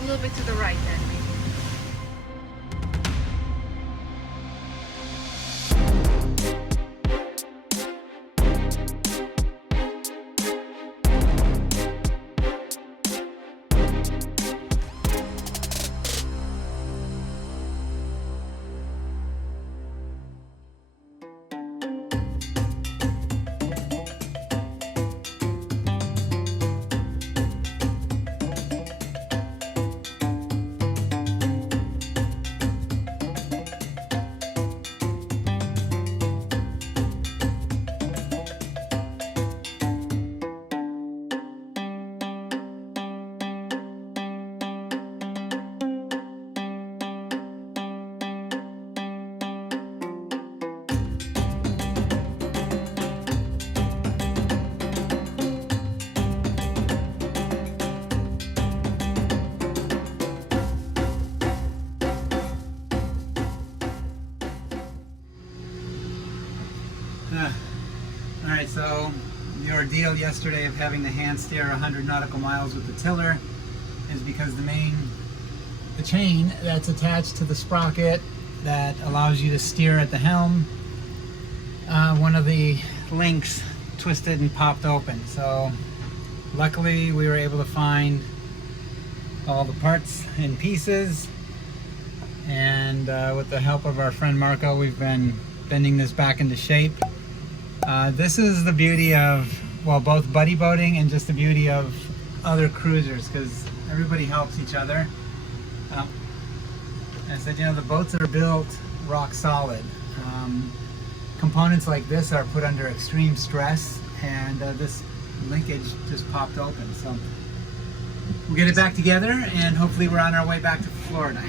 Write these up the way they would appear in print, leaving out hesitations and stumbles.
a little bit to the right then. Alright, so the ordeal yesterday of having to hand steer 100 nautical miles with the tiller is because the chain that's attached to the sprocket that allows you to steer at the helm, one of the links twisted and popped open. So luckily we were able to find all the parts and pieces, and with the help of our friend Marco, we've been bending this back into shape. This is the beauty of, well, both buddy boating and just the beauty of other cruisers, because everybody helps each other. I said, you know, the boats are built rock solid. Components like this are put under extreme stress, and this linkage just popped open. So we'll get it back together, and hopefully we're on our way back to Florida.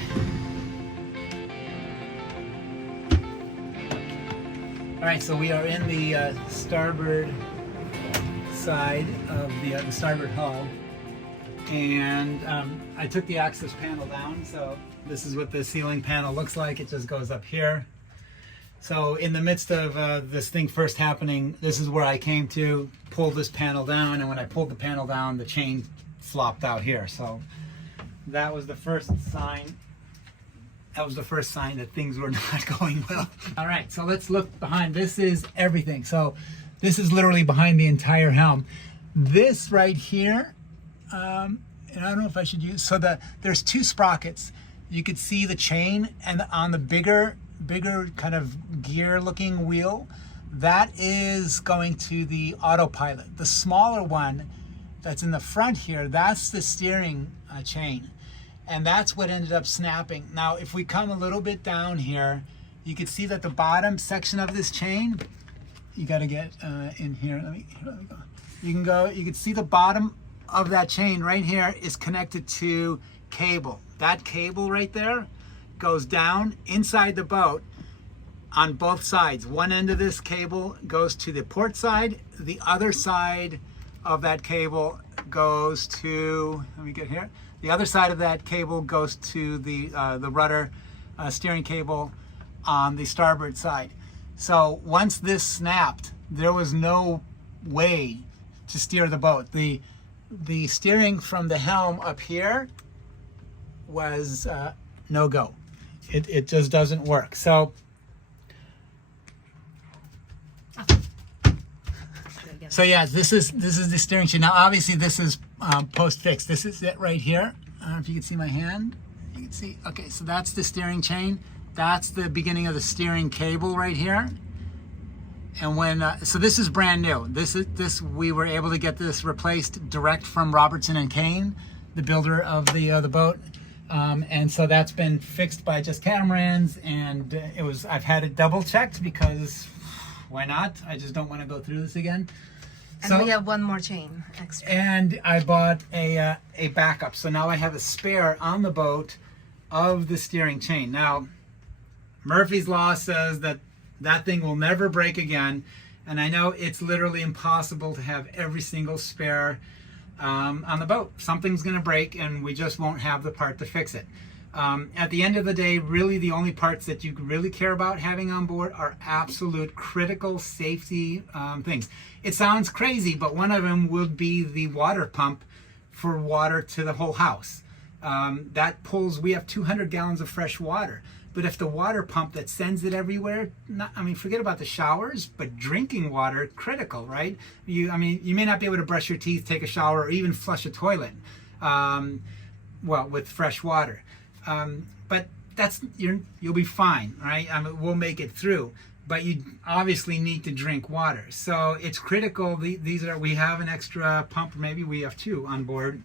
Alright, so we are in the starboard side of the starboard hull, and I took the access panel down, so this is what the ceiling panel looks like. It just goes up here. So in the midst of this thing first happening, this is where I came to pull this panel down, and when I pulled the panel down, the chain flopped out here. So that was the first sign. That was the first sign that things were not going well. All right, so let's look behind. This is everything. So this is literally behind the entire helm. This right here, and I don't know if I should use, so there's two sprockets. You could see the chain, and on the bigger kind of gear looking wheel, that is going to the autopilot. The smaller one that's in the front here, that's the steering chain. And that's what ended up snapping. Now, if we come a little bit down here, you can see that the bottom section of this chain, you got to get in here. Let me go. You can see the bottom of that chain right here is connected to cable. That cable right there goes down inside the boat on both sides. One end of this cable goes to the port side. The other side of that cable goes to, let me get here. The other side of that cable goes to the rudder steering cable on the starboard side. So once this snapped, there was no way to steer the boat. The steering from the helm up here was no go. It just doesn't work. So yeah, this is the steering chain. Now obviously this is post-fixed. This is it right here. I don't know if you can see my hand. You can see, okay, so that's the steering chain. That's the beginning of the steering cable right here. And when, so this is brand new. This we were able to get this replaced direct from Robertson and Kane, the builder of the boat. And so that's been fixed by just Catamarans, and I've had it double checked because why not? I just don't want to go through this again. And so, we have one more chain extra. And I bought a backup. So now I have a spare on the boat of the steering chain. Now, Murphy's Law says that thing will never break again. And I know it's literally impossible to have every single spare on the boat. Something's going to break, and we just won't have the part to fix it. At the end of the day, really the only parts that you really care about having on board are absolute critical safety things. It sounds crazy, but one of them would be the water pump for water to the whole house. that pulls, we have 200 gallons of fresh water. But if the water pump that sends it everywhere, forget about the showers, but drinking water, critical, right? You may not be able to brush your teeth, take a shower, or even flush a toilet, with fresh water. But you'll be fine, right? We'll make it through. But you obviously need to drink water. So it's critical. We have an extra pump, maybe we have two on board.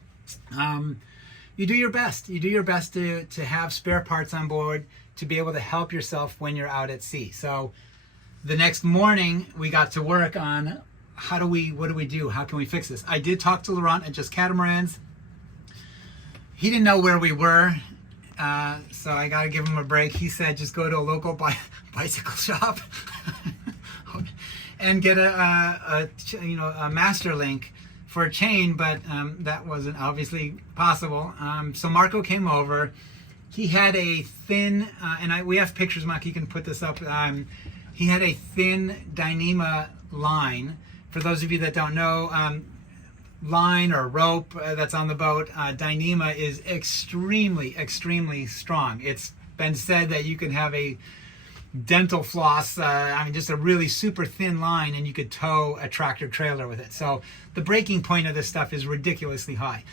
You do your best. You do your best to have spare parts on board to be able to help yourself when you're out at sea. So the next morning we got to work on what do we do? How can we fix this? I did talk to Laurent at Just Catamarans. He didn't know where we were, so I got to give him a break. He said just go to a local bicycle shop and get a master link for a chain, but that wasn't obviously possible. So Marco came over. He had a thin, we have pictures, Mark, you can put this up. He had a thin Dyneema line. For those of you that don't know, line or rope that's on the boat, Dyneema is extremely, extremely strong. It's been said that you can have a dental floss, just a really super thin line, and you could tow a tractor trailer with it. So the breaking point of this stuff is ridiculously high.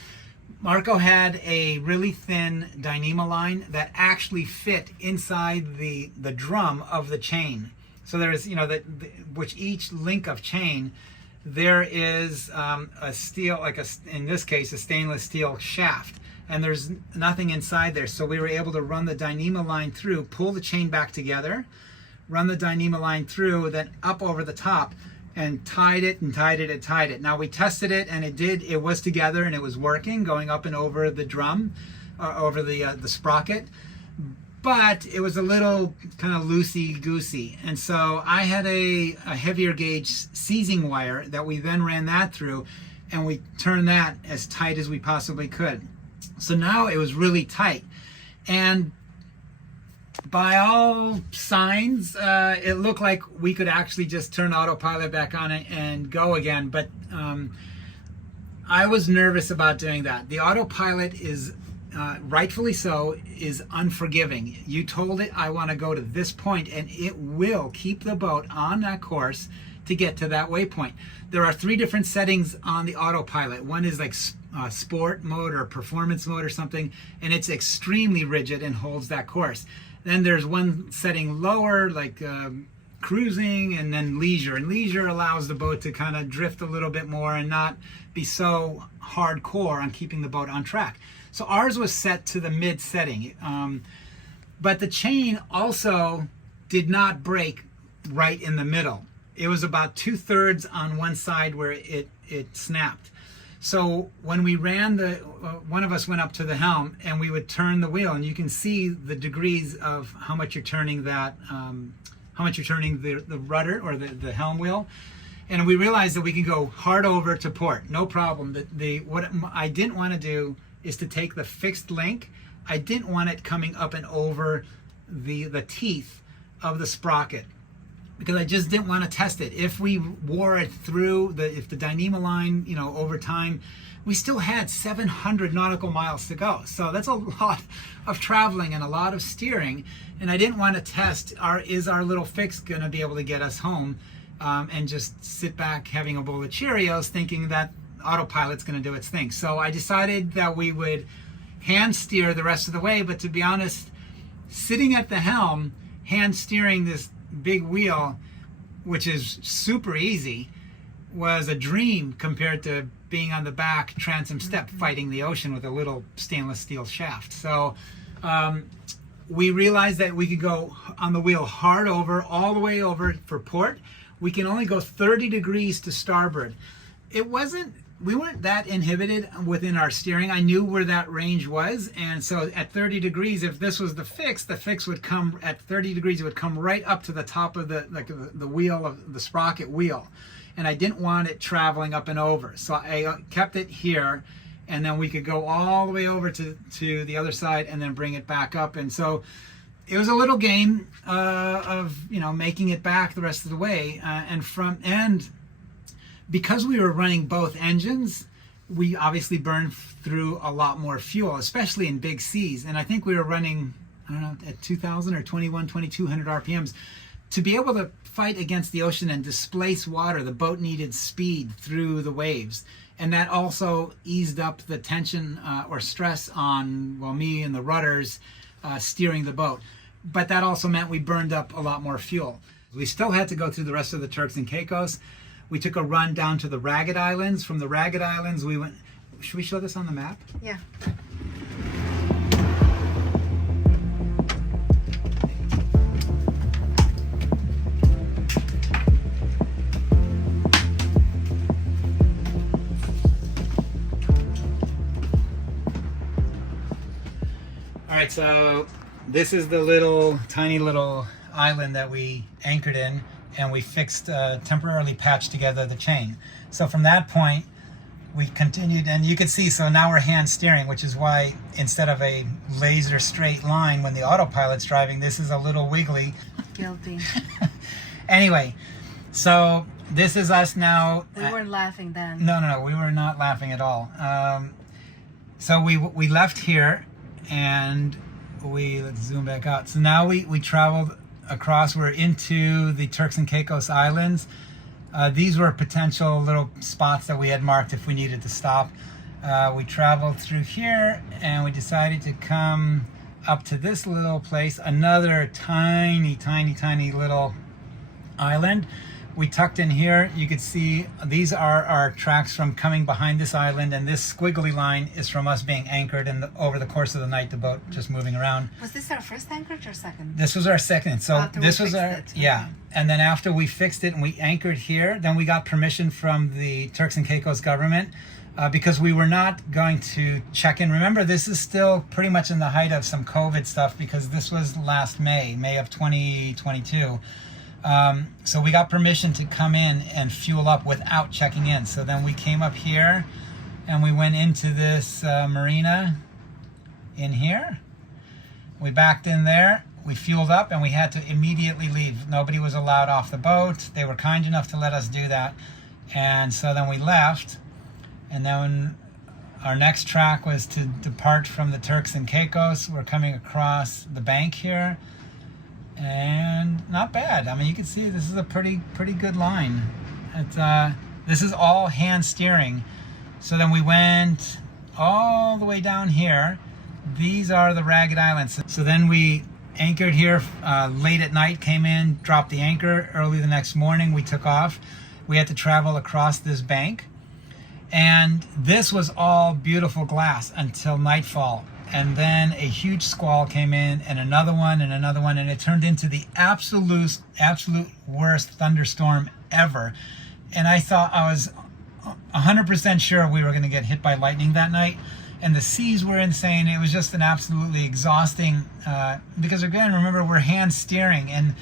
Marco had a really thin Dyneema line that actually fit inside the drum of the chain. So there's, which each link of chain, there is a steel, in this case, a stainless steel shaft. And there's nothing inside there. So we were able to run the Dyneema line through, pull the chain back together, run the Dyneema line through, then up over the top, and tied it. Now we tested it, and it was together, and it was working, going up and over the drum, over the sprocket. But it was a little kind of loosey-goosey. And so I had a heavier gauge seizing wire that we then ran that through, and we turned that as tight as we possibly could. So now it was really tight. And by all signs, it looked like we could actually just turn autopilot back on it and go again. But I was nervous about doing that. The autopilot is, rightfully so, is unforgiving. You told it, I want to go to this point, and it will keep the boat on that course to get to that waypoint. There are 3 different settings on the autopilot. One is like sport mode or performance mode or something, and it's extremely rigid and holds that course. Then there's one setting lower, like cruising, and then leisure. And leisure allows the boat to kind of drift a little bit more and not be so hardcore on keeping the boat on track. So ours was set to the mid setting. But the chain also did not break right in the middle. It was about 2/3 on one side where it snapped. So when we ran one of us went up to the helm, and we would turn the wheel, and you can see the degrees of how much you're turning that, how much you're turning the rudder or the helm wheel. And we realized that we can go hard over to port, no problem. What I didn't want to do is to take the fixed link. I didn't want it coming up and over the teeth of the sprocket, because I just didn't want to test it. If we wore it through, if the Dyneema line, over time, we still had 700 nautical miles to go. So that's a lot of traveling and a lot of steering. And I didn't want to test, is our little fix going to be able to get us home, and just sit back having a bowl of Cheerios thinking that autopilot's going to do its thing. So I decided that we would hand steer the rest of the way. But to be honest, sitting at the helm, hand steering this big wheel, which is super easy, was a dream compared to being on the back transom step fighting the ocean with a little stainless steel shaft. So we realized that we could go on the wheel hard over, all the way over for port. We can only go 30 degrees to starboard. We weren't that inhibited within our steering. I knew where that range was, and so at 30 degrees, if this was the fix would come at 30 degrees. It would come right up to the top of the wheel of the sprocket wheel, and I didn't want it traveling up and over. So I kept it here, and then we could go all the way over to the other side and then bring it back up. And so it was a little game of making it back the rest of the way, and because we were running both engines, we obviously burned through a lot more fuel, especially in big seas. And I think we were running, I don't know, at 2,000 or 2,200 RPMs. To be able to fight against the ocean and displace water, the boat needed speed through the waves. And that also eased up the tension or stress on, well, me and the rudders steering the boat. But that also meant we burned up a lot more fuel. We still had to go through the rest of the Turks and Caicos. We took a run down to the Ragged Islands. From the Ragged Islands, we went... Should we show this on the map? Yeah. All right, so this is the tiny little island that we anchored in, and we fixed, temporarily patched together the chain. So from that point, we continued, and you can see, so now we're hand steering, which is why instead of a laser straight line when the autopilot's driving, this is a little wiggly. Guilty. Anyway, so this is us now. We weren't laughing then. No, we were not laughing at all. So we left here, and let's zoom back out. So now we traveled across, we're into the Turks and Caicos Islands. These were potential little spots that we had marked if we needed to stop. We traveled through here, and we decided to come up to this little place, another tiny little island. We tucked in here. You could see these are our tracks from coming behind this island, and this squiggly line is from us being anchored, and over the course of the night the boat just moving around. Was this our first anchorage or second? This was our second. So After this we was fixed our it. yeah. And then after we fixed it and we anchored here, then we got permission from the Turks and Caicos government because we were not going to check in. Remember, this is still pretty much in the height of some COVID stuff because this was last May of 2022. So we got permission to come in and fuel up without checking in. So then we came up here and we went into this marina in here. We backed in there, we fueled up, and we had to immediately leave. Nobody was allowed off the boat. They were kind enough to let us do that. And so then we left, and then our next track was to depart from the Turks and Caicos. We're coming across the bank here. And not bad. I mean, you can see this is a pretty good line. This is all hand steering. So then we went all the way down here. These are the Ragged Islands. So then we anchored here late at night, came in, dropped the anchor. Early the next morning we took off. We had to travel across this bank. And this was all beautiful glass until nightfall. And then a huge squall came in, and another one, and it turned into the absolute worst thunderstorm ever. And I thought, I was 100% sure we were going to get hit by lightning that night. And the seas were insane. It was just an absolutely exhausting, because again, remember, we're hand steering, and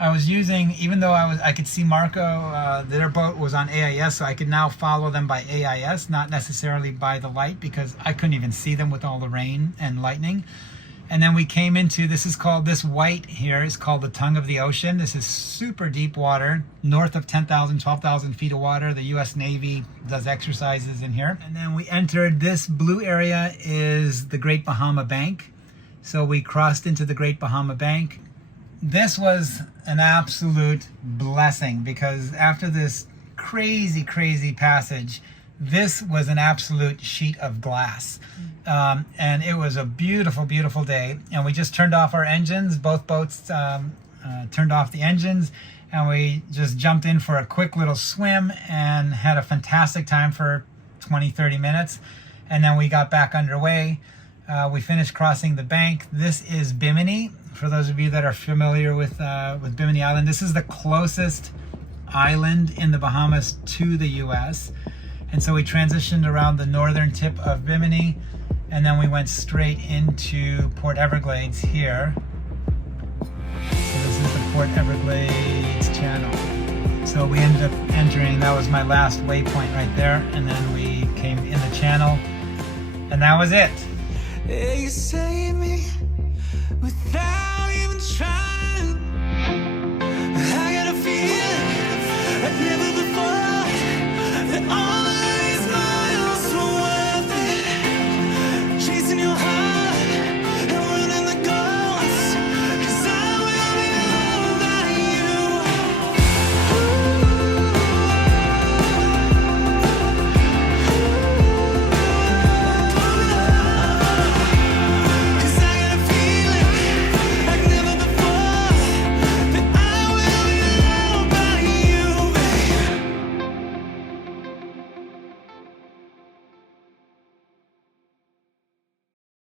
I was using, even though I could see Marco, their boat was on AIS, so I could now follow them by AIS, not necessarily by the light, because I couldn't even see them with all the rain and lightning. And then we came into, this white here is called the tongue of the ocean. This is super deep water, north of 10,000, 12,000 feet of water. The US Navy does exercises in here. And then we entered, this blue area is the Great Bahama Bank. So we crossed into the Great Bahama Bank. This was an absolute blessing because after this crazy passage, this was an absolute sheet of glass. And it was a beautiful day. And we just turned off our engines. Both boats turned off the engines, and we just jumped in for a quick little swim and had a fantastic time for 20-30 minutes. And then we got back underway. We finished crossing the bank. This is Bimini. For those of you that are familiar with Bimini Island, this is the closest island in the Bahamas to the U.S. And so we transitioned around the northern tip of Bimini, and then we went straight into Port Everglades here. So this is the Port Everglades channel. So we ended up entering, that was my last waypoint right there, and then we came in the channel, and that was it. You save me.